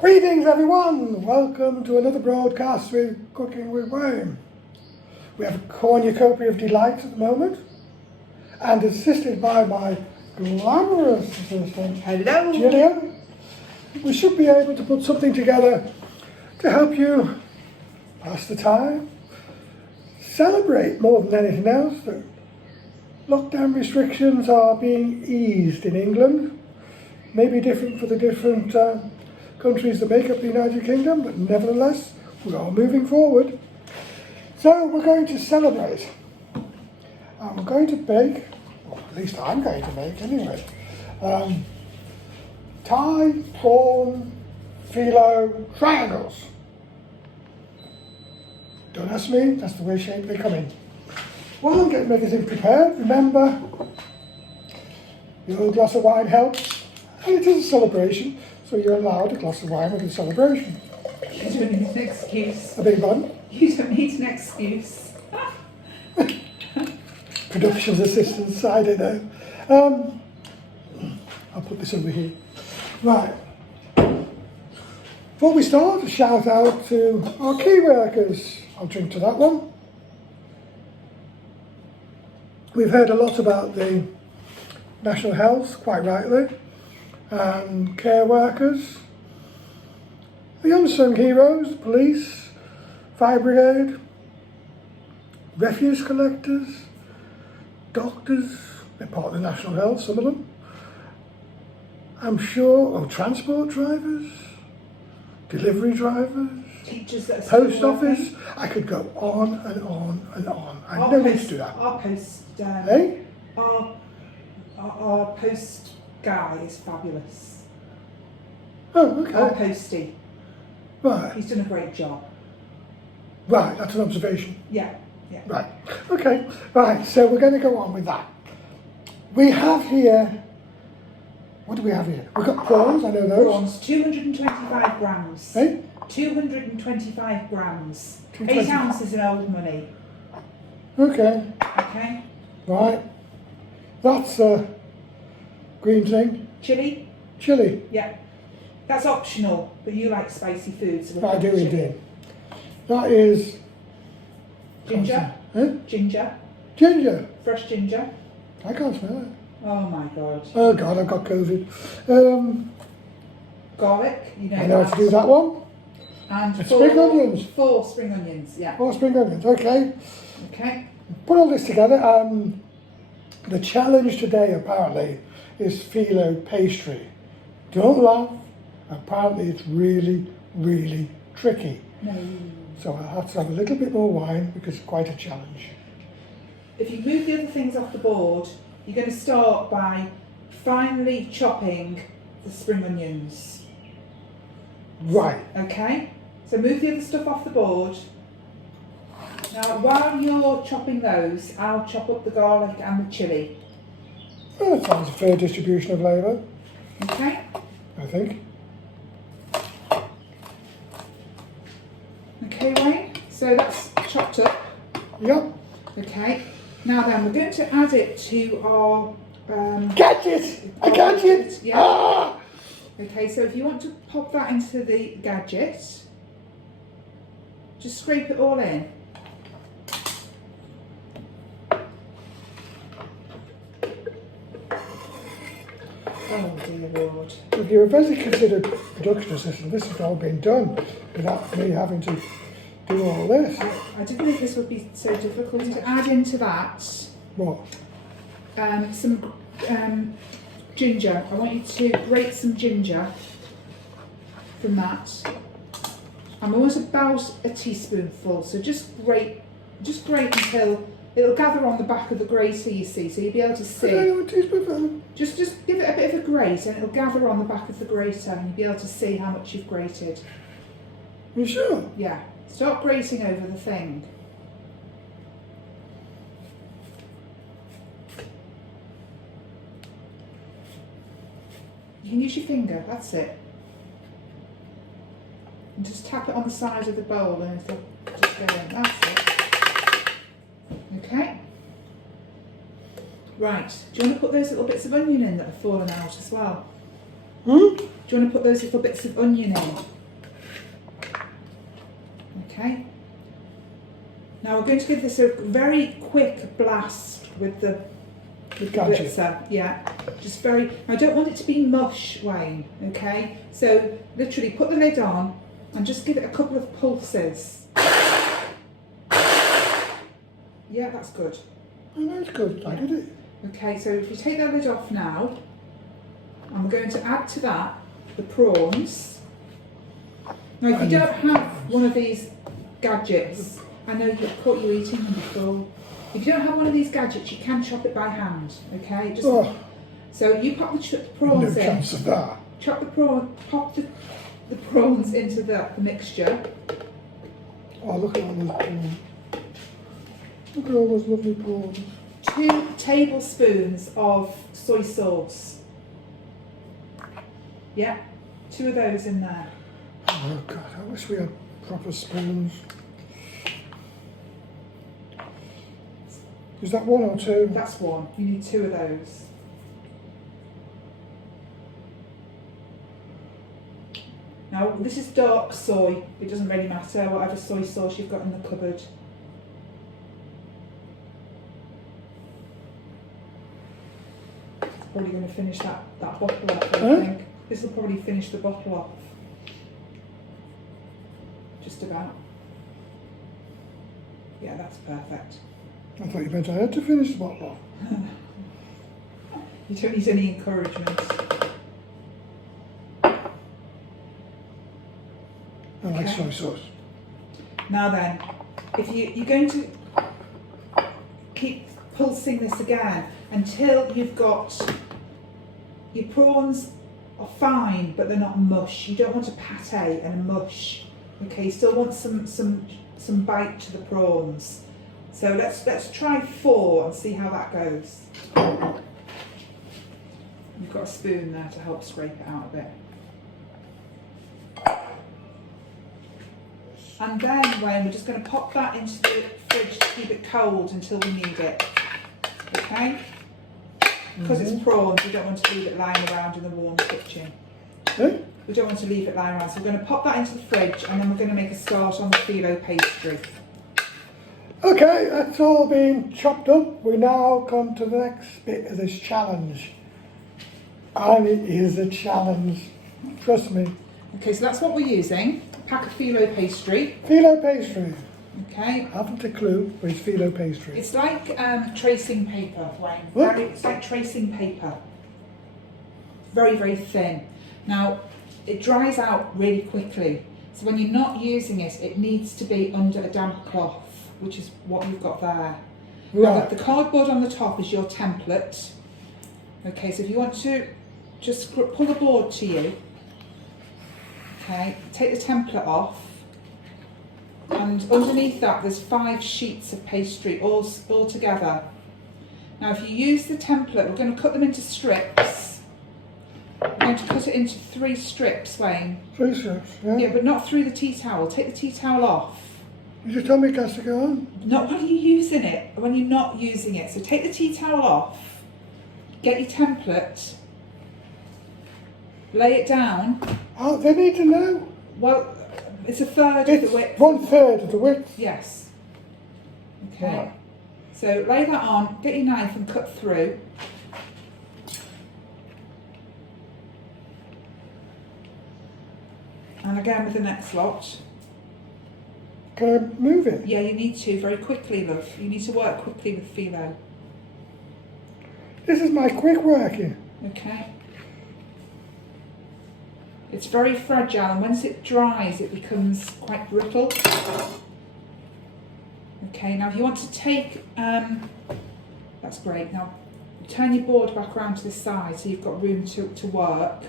Greetings everyone, welcome to another broadcast with Cooking with Wayne. We have a cornucopia of delight at the moment and assisted by my glamorous assistant, Hello. Chilli. We should be able to put something together to help you pass the time, celebrate more than anything else that lockdown restrictions are being eased in England. Maybe different for the different countries that make up the United Kingdom, but nevertheless, we are moving forward. So we're going to celebrate. And we're going to bake, or at least I'm going to make anyway, Thai prawn filo triangles. Don't ask me, that's the way shape they come in. While I'm getting everything prepared, remember, your glass of wine helps, and it is a celebration. So you're allowed a glass of wine with a celebration. You don't need an excuse. A big bun. You don't need an excuse. Production's assistant side, I know. I'll put this over here. Right. Before we start, a shout out to our key workers. I'll drink to that one. We've heard a lot about the national health, quite rightly, and care workers, the unsung heroes, the police, fire brigade, refuse collectors, doctors, they're part of the national health, some of them. I'm sure, transport drivers, delivery drivers, Teachers that are post still office. working. I could go on and on and on. I Our know we post- to do that. Our post, Eh? our post guy is fabulous. Oh, Our okay. postie, Right. he's done a great job. Right, that's an observation. Yeah. Right, okay, right, so we're going to go on with that. We have here, what do we have here? We've got prawns, I know those. Prawns, 225 grams. Eh? 225 grams. 220. 8 ounces in old money. Okay, Okay. right. That's green thing. Chilli? Chilli. Yeah. That's optional, but you like spicy food, so we'll I put do chilli. indeed. That is... Ginger? Eh? Ginger? Ginger. Fresh ginger? I can't smell it. Oh my god. Oh God, I've got COVID. Garlic, you know I know how to do that one. And And spring onions. 4 spring onions, yeah. 4 spring onions, okay. Okay. Put all this together. The challenge today apparently is filo pastry. Don't laugh. Apparently it's really, really tricky. No. So I'll have to have a little bit more wine because it's quite a challenge. If you move the other things off the board, you're going to start by finely chopping the spring onions. Right. Okay? So move the other stuff off the board. Now, while you're chopping those, I'll chop up the garlic and the chilli. Well, that sounds a fair distribution of labour, Okay? I think. Okay, Wayne? So that's chopped up. Yep. Okay. Now then, we're going to add it to our... Gadget! A gadget! Yeah. Ah! Okay, so if you want to pop that into the gadget, just scrape it all in. Oh dear Lord. If you're a very considered production assistant, this has all been done without me having to do all this. I didn't think this would be so difficult to add into that. What? Some ginger. I want you to grate some ginger from that. I'm almost about a teaspoonful, so just grate until it'll gather on the back of the grater, you see, so you'll be able to see. Okay, a teaspoonful. Just give it a bit of a grate and it'll gather on the back of the grater and you'll be able to see how much you've grated. You sure? Yeah. Start grating over the thing. You can use your finger, that's it. And just tap it on the side of the bowl and it'll just go in, that's it. Okay. Right, do you want to put those little bits of onion in that have fallen out as well? Hmm? Do Do you want to put those little bits of onion in? Okay. Now we're going to give this a very quick blast with the Gotcha. blitzer. Yeah, just very. I don't want it to be mush, Wayne. Okay, so literally put the lid on and just give it a couple of pulses. Yeah, that's good. Oh, that's good. I did it. Okay, so if you take that lid off now, I'm going to add to that the prawns. Now, if you don't have one of these gadgets, I know you've caught you eating them before. If you don't have one of these gadgets, you can chop it by hand. Okay, just so you pop the prawns no in. chance of that. Chop the prawn, pop the prawns into the mixture. Oh, look at all those prawns. Look at all those lovely prawns. 2 tablespoons of soy sauce. Yeah, 2 of those in there. Oh God, I wish we had proper spoons. Is that 1 or 2? That's 1. You need 2 of those. Now, this is dark soy. It doesn't really matter, whatever soy sauce you've got in the cupboard. It's probably going to finish that bottle off, I think. This will probably finish the bottle off. Just about. Yeah, that's perfect. I thought you meant I had to finish the bottle off. You don't need any encouragement. I like soy sauce. Now then, if you're going to keep pulsing this again until you've got your prawns are fine, but they're not mush. You don't want a pate and a mush. Okay, you still want some bite to the prawns. So let's try 4 and see how that goes. You've got a spoon there to help scrape it out a bit. And then, Wayne, we're just going to pop that into the fridge to keep it cold until we need it. Okay? Because it's prawns, we don't want to leave it lying around in the warm kitchen. We don't want to leave it lying around, so we're going to pop that into the fridge and then we're going to make a start on the phyllo pastry. Okay, that's all been chopped up. We now come to the next bit of this challenge. And it is a challenge. Trust me. Okay, so that's what we're using. A pack of phyllo pastry. Phyllo pastry. Okay. I haven't a clue, but it's phyllo pastry. It's like tracing paper, Wayne. What? It's like tracing paper. Very, very thin. Now, it dries out really quickly. So when you're not using it, it needs to be under a damp cloth, which is what you've got there. Now, Right. the cardboard on the top is your template. Okay, so if you want to just pull the board to you, okay, take the template off, and underneath that there's 5 sheets of pastry all together. Now if you use the template, we're going to cut them into strips. We're going to cut it into 3 strips, Wayne. 3 strips, yeah? Yeah, but not through the tea towel. Take the tea towel off. You just told me it has to go on. Not when you're using it, when you're not using it. So take the tea towel off, get your template, lay it down. Oh, they need to know. Well, it's a third It's of the width. 1/3 of the width. Yes. Okay. Right. So lay that on, get your knife and cut through. And again with the next lot. Can I move it? Yeah, you need to very quickly, love. You need to work quickly with phyllo. This is my quick working. Okay. It's very fragile, and once it dries, it becomes quite brittle. Okay, now if you want to take, that's great. Now turn your board back around to the side so you've got room to work.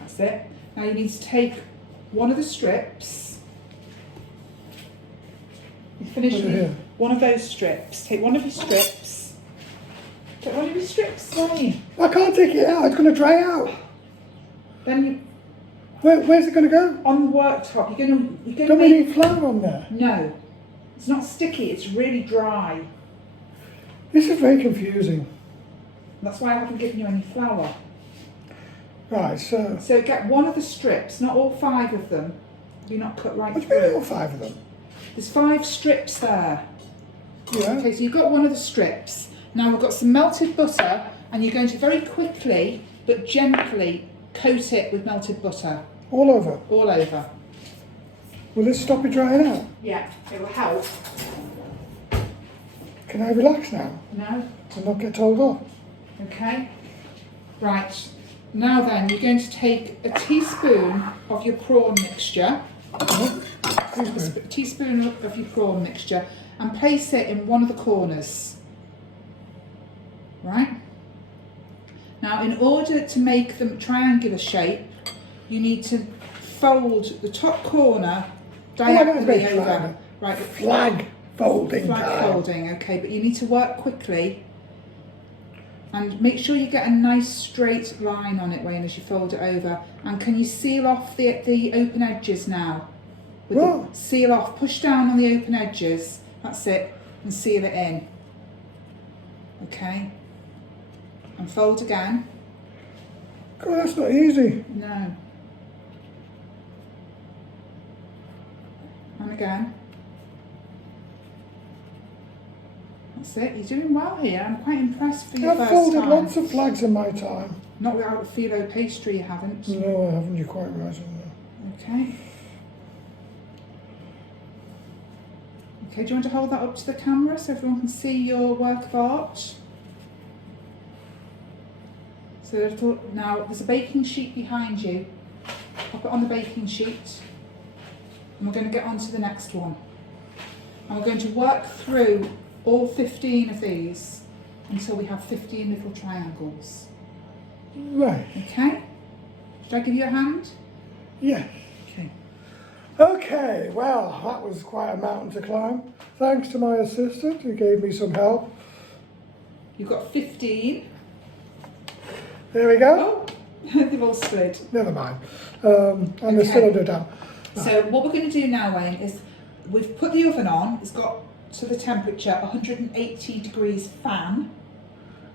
That's it. Now you need to take one of the strips. You finish Over with here. one of those strips. Take one of your strips. Take one of your strips, Wayne. I can't take it out, it's going to dry out. Then you, Where's it going to go? on the worktop, you're gonna Don't we make, need flour on there? no, it's not sticky. It's really dry. This is very confusing. That's why I haven't given you any flour. Right, so. So get one of the strips, not all 5 of them. You're not cut right What do you mean through. all 5 of them? There's 5 strips there. Yeah. Okay, so you've got one of the strips. Now we've got some melted butter, and you're going to very quickly but gently coat it with melted butter. All over? All over. Will this stop it drying out? Yeah, it will help. Can I relax now No? and not get told off? Okay. Right. Now then, you're going to take a teaspoon of your prawn mixture. A teaspoon of your prawn mixture and place it in one of the corners. Right? Now, in order to make them triangular shape, you need to fold the top corner diagonally over. Right. Flag folding Flag time. folding, okay, but you need to work quickly and make sure you get a nice straight line on it, Wayne, as you fold it over. And can you seal off the open edges now? Seal off, push down on the open edges, that's it, and seal it in. Okay. And fold again. God, that's not easy. No. And again. That's it, you're doing well here. I'm quite impressed for your I've first folded time. lots of flags in my time. Not without Filo pastry, you haven't. No, I haven't. You're quite right on that. Okay. Okay, do you want to hold that up to the camera so everyone can see your work of art? So now there's a baking sheet behind you. Pop it on the baking sheet. And we're going to get on to the next one. And we're going to work through all 15 of these until we have 15 little triangles. Right. Okay? Should I give you a hand? Yeah. Okay. Okay, well, that was quite a mountain to climb. Thanks to my assistant who gave me some help. You've got 15. There we go. Oh, they've all slid. Never mind. And they're still under down. So what we're going to do now, Wayne, is we've put the oven on. It's got to the temperature 180 degrees fan.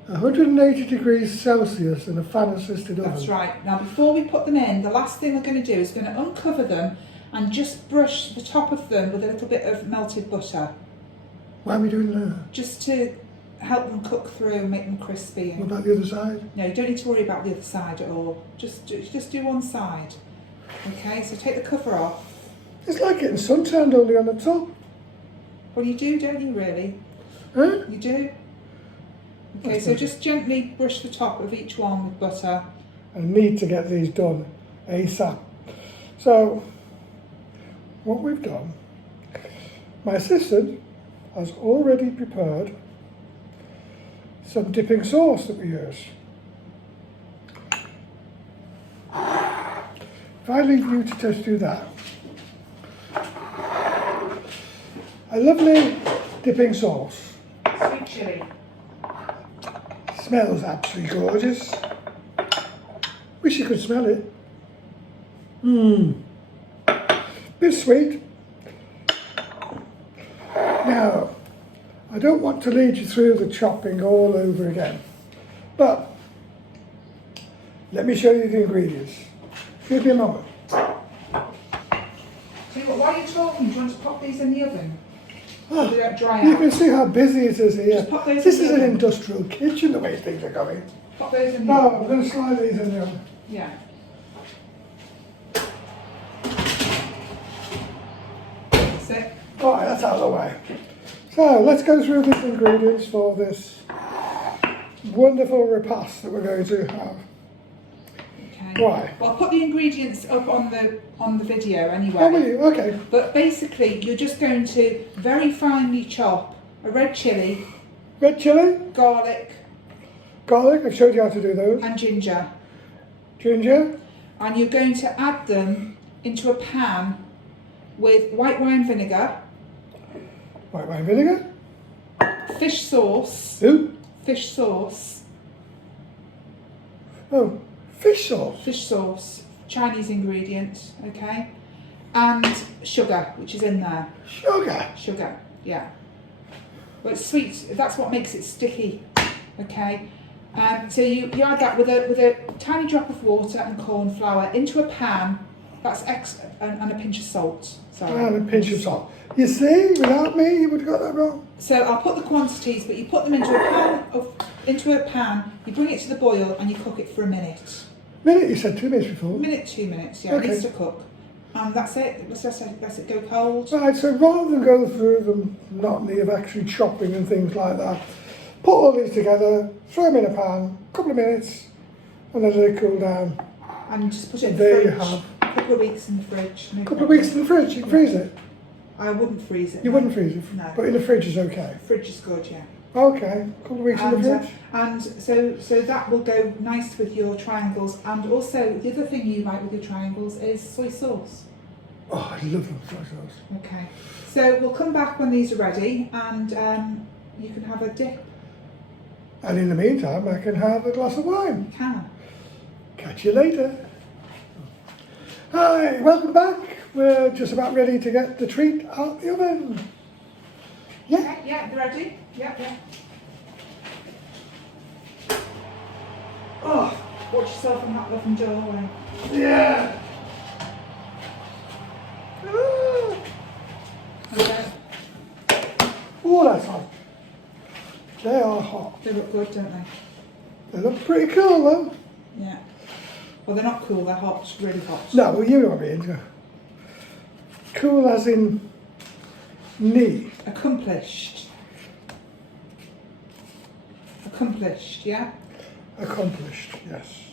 180 degrees Celsius in a fan-assisted oven. That's right. Now, before we put them in, the last thing we're going to do is going to uncover them and just brush the top of them with a little bit of melted butter. Why are we doing that? Just to help them cook through and make them crispy. What about the other side? No, you don't need to worry about the other side at all. Just do one side. Okay, so take the cover off. It's like getting suntanned only on the top. Well, you do, don't you, really? Huh? You do? Okay, so just gently brush the top of each one with butter. I need to get these done ASAP. So, what we've done, my assistant has already prepared some dipping sauce that we use. If I leave you to just do that, a lovely dipping sauce. Sweet chili. Smells absolutely gorgeous. Wish you could smell it. Bit sweet. Now, I don't want to lead you through the chopping all over again, but let me show you the ingredients. Give me a moment. Tell you what, while you're talking, do you want to pop these in the oven? So they don't dry You out. can see how busy it is here. Just pop those This in is the an oven. industrial kitchen, the way things are going. Pop those in the No, oven. I'm going to slide these in the oven. Yeah. That's it. All right, that's out of the way. So let's go through the ingredients for this wonderful repast that we're going to have. Okay. Why? Well, I'll put the ingredients up on the video anyway. Oh, will you? Okay. But basically, you're just going to very finely chop a red chilli, Red chilli, garlic, garlic, I've showed you how to do those. and ginger. Ginger, And you're going to add them into a pan with white wine vinegar, white wine vinegar, fish sauce, ooh, fish sauce, oh, fish sauce, Chinese ingredient, okay, and sugar, which is in there. sugar. Yeah. Well, it's sweet. That's what makes it sticky, okay. So you add that with a tiny drop of water and corn flour into a pan. That's and a pinch of salt. Sorry. And a pinch of salt. You see, without me, you would have got that wrong. So I'll put the quantities, but you put them into a pan. You bring it to the boil and you cook it for a minute. Minute, you said 2 minutes before. Minute, 2 minutes. Yeah, Okay. it needs to cook. And that's it. Let's it go cold. Right, so rather than go through the monotony of actually chopping and things like that, put all these together, throw them in a pan, a couple of minutes, and then let it cool down. And just put it in the There fridge. you have. A couple of weeks in the fridge. A couple of weeks in the fridge, you can freeze it. I wouldn't freeze it. You no. wouldn't freeze it, No. but in the fridge is okay. Fridge is good, yeah. Okay, a couple of weeks in the fridge. And so that will go nice with your triangles. And also, the other thing you like with your triangles is soy sauce. Oh, I love them soy sauce. Okay. So we'll come back when these are ready, and you can have a dip. And in the meantime, I can have a glass of wine. You can. Catch you later. Hi, welcome back. We're just about ready to get the treat out the oven. Yeah. Okay, yeah, they're ready. Yeah, yeah. Oh, watch yourself in that oven doorway. Yeah. Ah. Okay. Oh, that's hot. They are hot. They look good, don't they? They look pretty cool though. Yeah. Well, they're not cool, they're hot, really hot. No, well, you know what I mean. Cool as in knee. Accomplished. Accomplished, yeah? Accomplished, yes.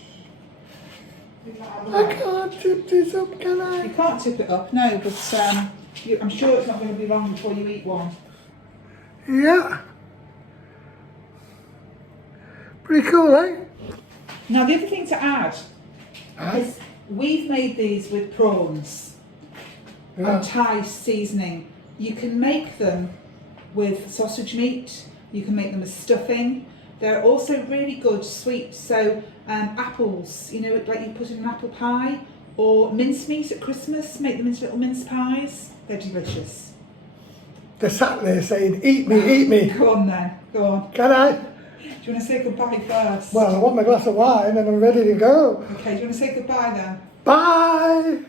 I can't tip this up, can You I? can't tip it up, no, but I'm sure it's not going to be long before you eat one. Yeah. Pretty cool, eh? Now, the other thing to add is we've made these with prawns Yeah. and Thai seasoning. You can make them with sausage meat, you can make them as stuffing. They're also really good sweet, so apples, you know, like you put in an apple pie, or mincemeat at Christmas, make them into little mince pies. They're delicious. They're sat there saying, eat me, eat me. Go on then, go on. Can I? Do you want to say goodbye first? Well, I want my glass of wine and I'm ready to go. Okay, do you want to say goodbye then? Bye!